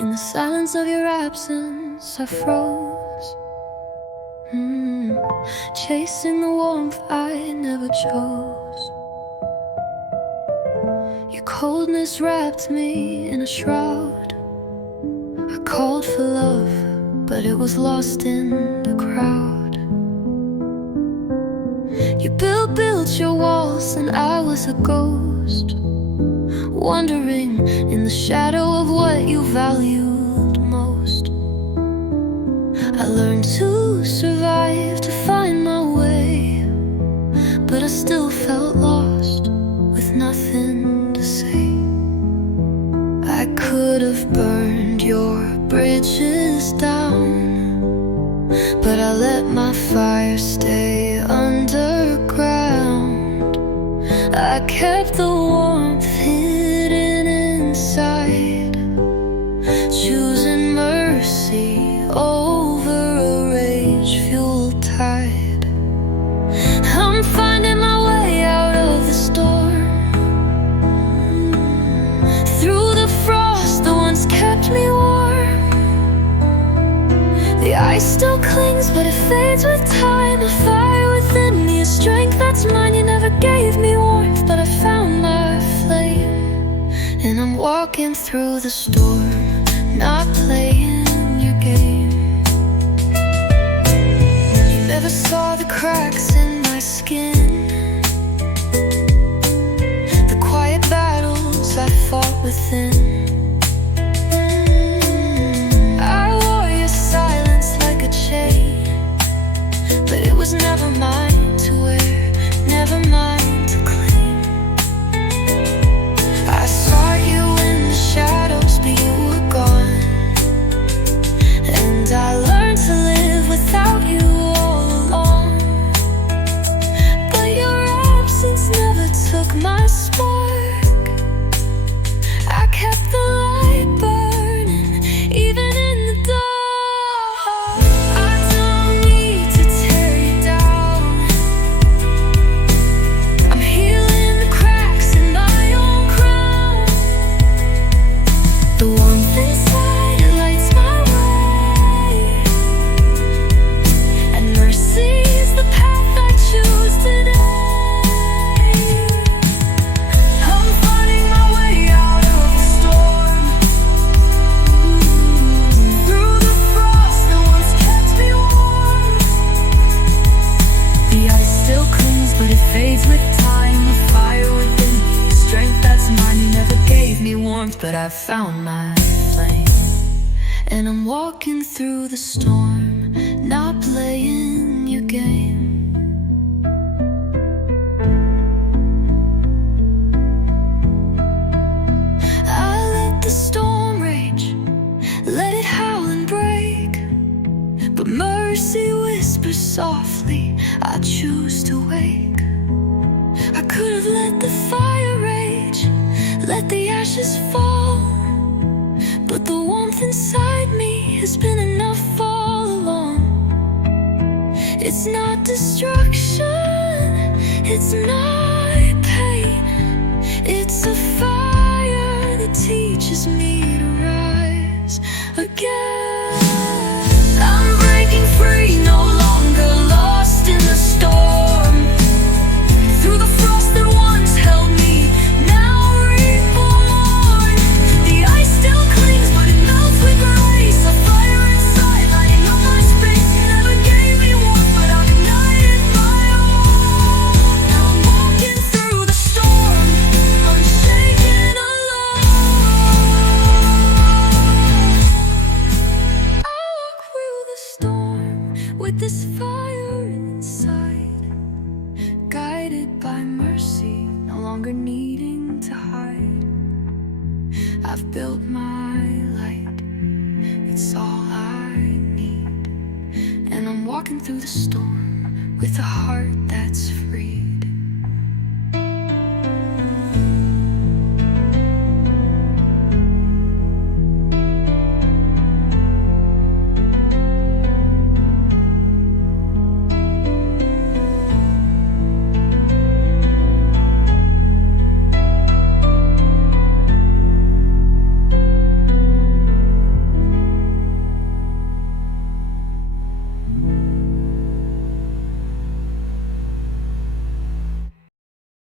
In the silence of your absence, I froze, chasing the warmth I never chose. Your coldness wrapped me in a shroud. I called for love, but it was lost in the crowd. You built your walls and I was a ghost, wandering in the shadow of what you valued most. I learned to survive, to find my way, but I still felt lost, with nothing to say. I could have burned your bridges down, but I let my fire stay underground. I kept the warmth hidden inside, choosing mercy over a rage-fueled tide. I'm finding my way out of the storm, through the frost that once kept me warm. The ice still clings, but it fades with time. A fire within me, a strength that's mine. You never gave me warmth, but I found my flame. And I'm walking through the storm, not playing your game. You never saw the cracks in my skin, the quiet battles I fought within. But it was never mine to wear, never mine to claim. I sought you in the shadows, but you were gone, and I learned to live without you all along. But your absence never took my spark. I kept the light burning, even in the dark. But I found my flame, and I'm walking through the storm, not playing your game. I let the storm rage, let it howl and break, but mercy whispers softly, I choose to wake. I could have let the fire rage, let the ashes fall, but the warmth inside me has been enough all along. It's not destruction, it's not pain, it's a fire that teaches me to rise again. I'm breaking free, no longer lost in the storm, through the frost that once held me. With this fire inside, guided by mercy, no longer needing to hide. I've built my light, it's all I need, and I'm walking through the storm with a heart that's free.